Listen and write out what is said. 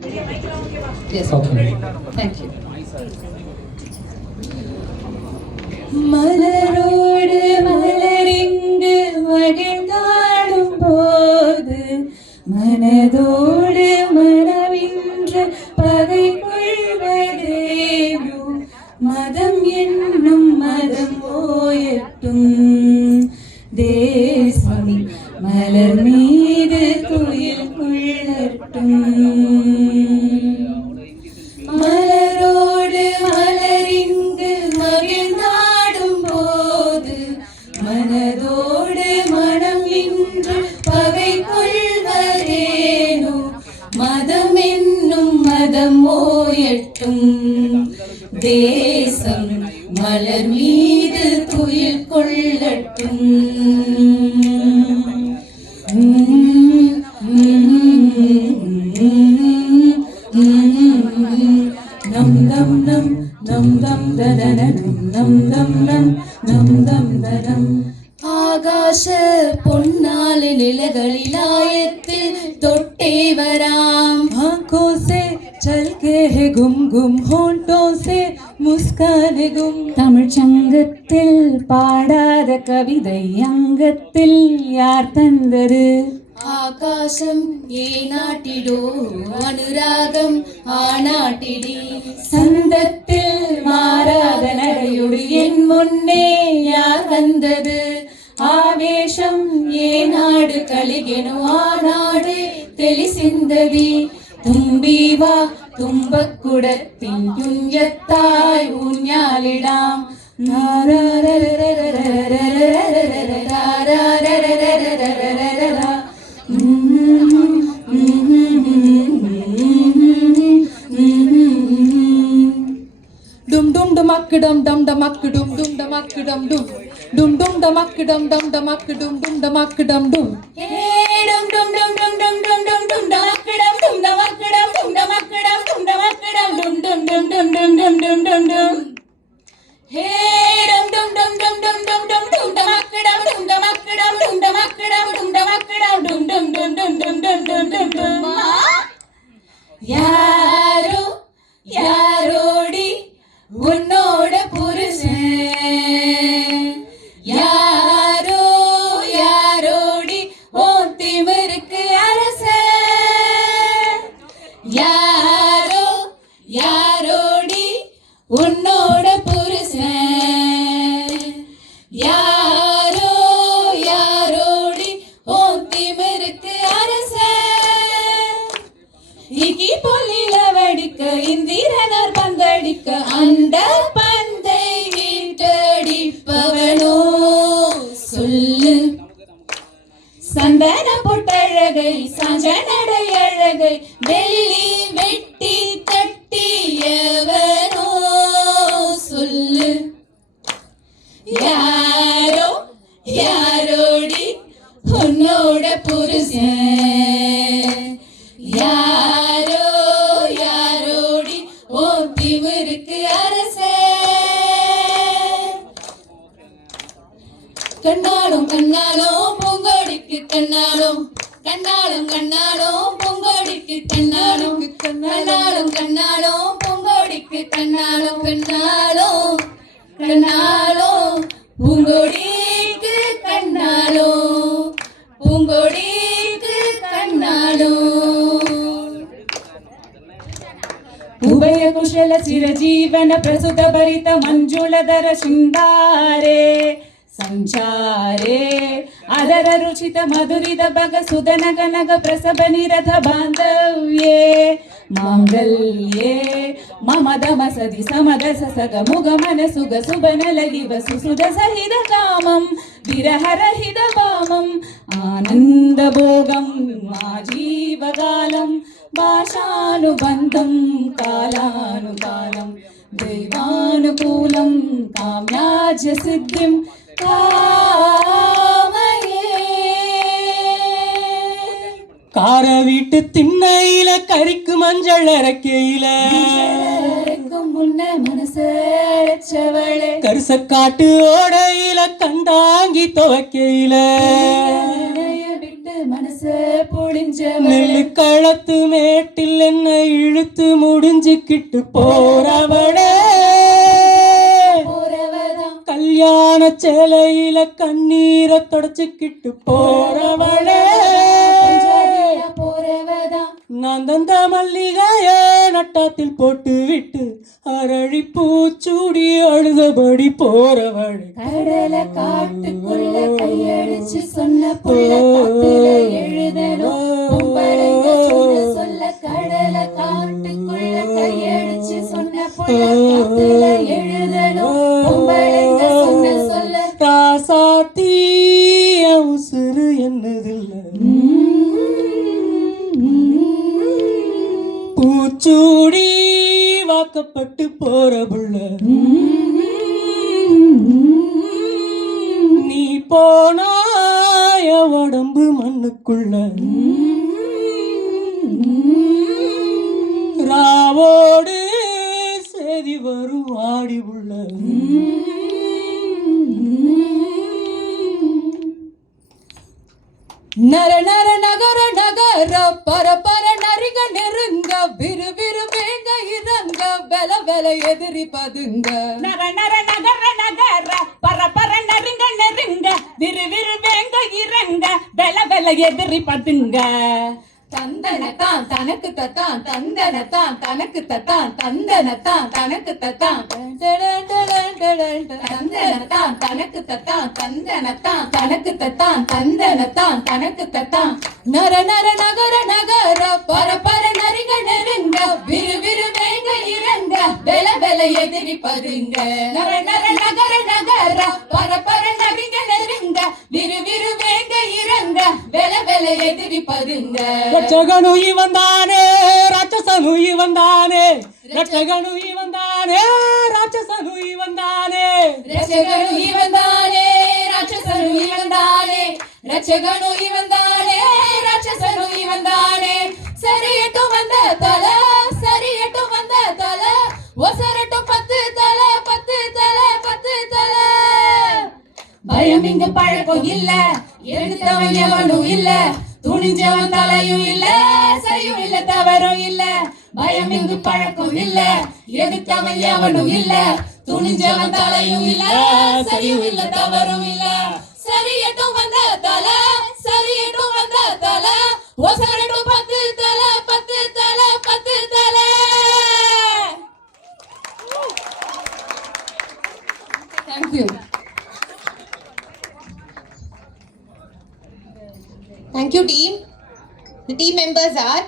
Yes. Okay. Thank you. மலரோடு மலரிங்கு மகிழ்ந்தாடும் போது மனதோடு மனவின்று பகை கொள்வதேனோ மதம் என்னும் மதம் ஓயட்டும் தேசம் மலர் மீது துயில் கொள்ளட்டும் மலரோடு மலரிங்கு மகிழ்ந்தாடும் போது மனதோடு மனம் இன்று பகை கொள்வதேனோ மதம் என்னும் மதம் ஓயட்டும் தேசம் மலர் மீது துயில் கொள்ளட்டும் நம் தம் நம் நம் தம் ததனம் நம் தம் நம் நம் தம் ததம் ஆகாச பொன்னாலி நிலகளில் ஆயத்தில் தொட்டே வராம் आंखों से चलके है गुम गुम होंठों से मुस्कान गुम தமிழ் சங்கத்தில் பாடாத கவிதை அங்கத்தில் யார் தந்தது ஆகாசம் ஏனாட்டிடோ அனுராகம் ஆனாட்டிடி சந்தத்தில் மாறாத நடையோடு என் முன்னே யார் வந்தது ஆவேசம் ஏனாடு கலிகெனு ஆனாடு தெளிசிந்ததி தும்பிவா தும்பக்குடத்தின் துஞ்சத்தாய் ஊஞ்ஞாலிடாம் dum dum damak dum damak dum dum damak dum dum dum damak dum damak dum damak dum hey dum dum dum dum dum dum dum dum damak dum damak dum damak dum damak dum dum hey dum dum dum dum dum dum dum dum damak damak dum யாரோ யாரோடி உன்னோட புருஷன் யாரோ யாரோடி ஓ திமிருக்கு அரசன் யாரோ யாரோடி உன்னோட புருஷன் யாரோ யாரோடி ஓ திமிருக்கு அரசன் இக்கி பொல்லில வடிக்க இந்திரனார் பந்தடிக்க அந்த பந்தை வீட்டடிப்பவனோ சொல்லு சந்தன பொட்டழகை சஞ்சனடை அழகை வெள்ளி வெட்டி தட்டியவனோ சொல்லு யாரோ யாரோடி உன்னோட புருஷன் யாரோ யாரோடி ஓ திமிருக்கு அரசன் கண்ணாலும் கண்ணாலும் பூங்கோடிக்கு கண்ணாலும் கண்ணாலும் கண்ணாலும் பூங்கோடிக்கு கண்ணாலும் கண்ணாலும் கண்ணாலும் பூங்கோடிக்கு கண்ணாலும் கண்ணாலும் கண்ணாலும் பூங்கோடிக்கு கண்ணாலும் பூங்கோடிக்கு கண்ணாலும் ಉಭಯ ಕುಶಲ ಚಿರಜೀವನ ಪ್ರಸುತ ಭರಿತ ಮಂಜುಳಧರ ಶೃಂಗಾರೆ ಸಂಚಾರೇ ಅದರ ರುಚಿತ ಮಧುರಿದ ಬಗ ಸುಧನಗ ನಗ ಪ್ರಸಭ ನಿರಥ ಬಾಂಧವ್ಯೇ ಮಾಂಗಲ್ಯೇ ಮಮದ ಮಸದಿ ಸಮದ ಸಸಗ ಮುಗ ಮನಸುಗ ಸುಬನಲಗಿವ ಸುಸುದ ಸಹಿತ ಕಾಮಂ ವಿರಹರಹಿತ ವಾಮಂ ಆನಂದ ಭೋಗಂ ಆಜೀವಕಾಲಂ భాషానుబంధం కాలానుకాలం దైవానుకూలం కామ్యాజ్య సిద్ధిం కామయే கார வீட்டு திண்ணையில கறிக்கு மஞ்சள் அரைக்கையில முன்ன மனசவளே கருசக்காட்டு ஓடையில கண்டாங்கி துவைக்கையில விட்டு மனசு புழிஞ்ச நெல்லு களத்து மேட்டில் என்ன இழுத்து முடிஞ்சுக்கிட்டு போறவளே போறவதான் கல்யாண சேலையில கண்ணீரை தொடச்சுக்கிட்டு போறவளே போறவதான் நான் தந்த மல்லிகைய நட்டாத்தில் போட்டு விட்டு அரளி பூச்சூடி அழுதபடி போறவளே கடலை காட்டுக்குள்ள கையடிச்சு சொன்ன புள்ள காத்துல எழுதணும் பொம்பளைங்க சொல்ல கடலை காட்டுக்குள்ள கையடிச்சு சொன்ன புள்ள காத்துல எழுதணும் பொம்பளைங்க சொல்ல ராசாத்தி உசுறு என்னதில்ல பூச்சூடி வாக்கப்பட்டு போற புள்ள நீ போனாய உடம்பு மண்ணுக்குள்ள ராவோடு சேதி வரும் ஆடி உள்ள நர நர நகர நகர பர பர நரிக நெருங்க விரு விரு வேங்க இறங்க வெல வெல எதிரி பதுங்க நர நர நகர நகர பர பர நெருங்க நெருங்க விரு விரு வேங்க இறங்க வெல வெல எதிரி பதுங்க தந்தனத்தான் தனக்கு தத்தான் தந்தனத்தான் தனக்கு தத்தான் தந்தனத்தான் தனக்கு தத்தான் தந்தனத்தான் தனக்கு தத்தான் தந்தனத்தான் தனக்கு தத்தான் தந்தனத்தான் தனக்கு தத்தான் நர நர நகர நகர பர பர நரிக நெருங்க விரு விரு வேங்க இறங்க வெல வெல எதிரி பதுங்க நர நர நகர நகர பர பர நெருங்க நெருங்க விரு விரு வேங்க இறங்க வெல வெல எதிரி பதுங்க ரட்சகனு இவன் தானே ராட்சசனு இவன் தானே ரட்சகனு இவன் தானே ராட்சசனு இவன் தானே ரட்சகனு இவன் தானே ராட்சசனு இவன் தானே ரட்சகனு இவன் தானே ராட்சசனு இவன் தானே சரியட்டும் வந்த தலை சரியட்டும் வந்த தலை ஒசரட்டும் 10 தலை 10 தலை 10 தலை பயம் இங்கு பழக்கம் இல்ல எடுத்தவன் எவனும் இல்ல துணிஞ்சவன் தலையும் இல்ல சரியும் இல்ல தவறும் இல்ல பயம் இங்கு பழக்கம் இல்ல எடுத்தவன் எவனும் இல்ல துணிஞ்சவன் தலையும் இல்ல சரியும் இல்ல தவறும் இல்ல சரியட்டும் வந்த தலை சரியட்டும் வந்த தலை ஒசரட்டும் 10 தலை 10 தலை 10 தலை Thank you. Thank you, team. The team members are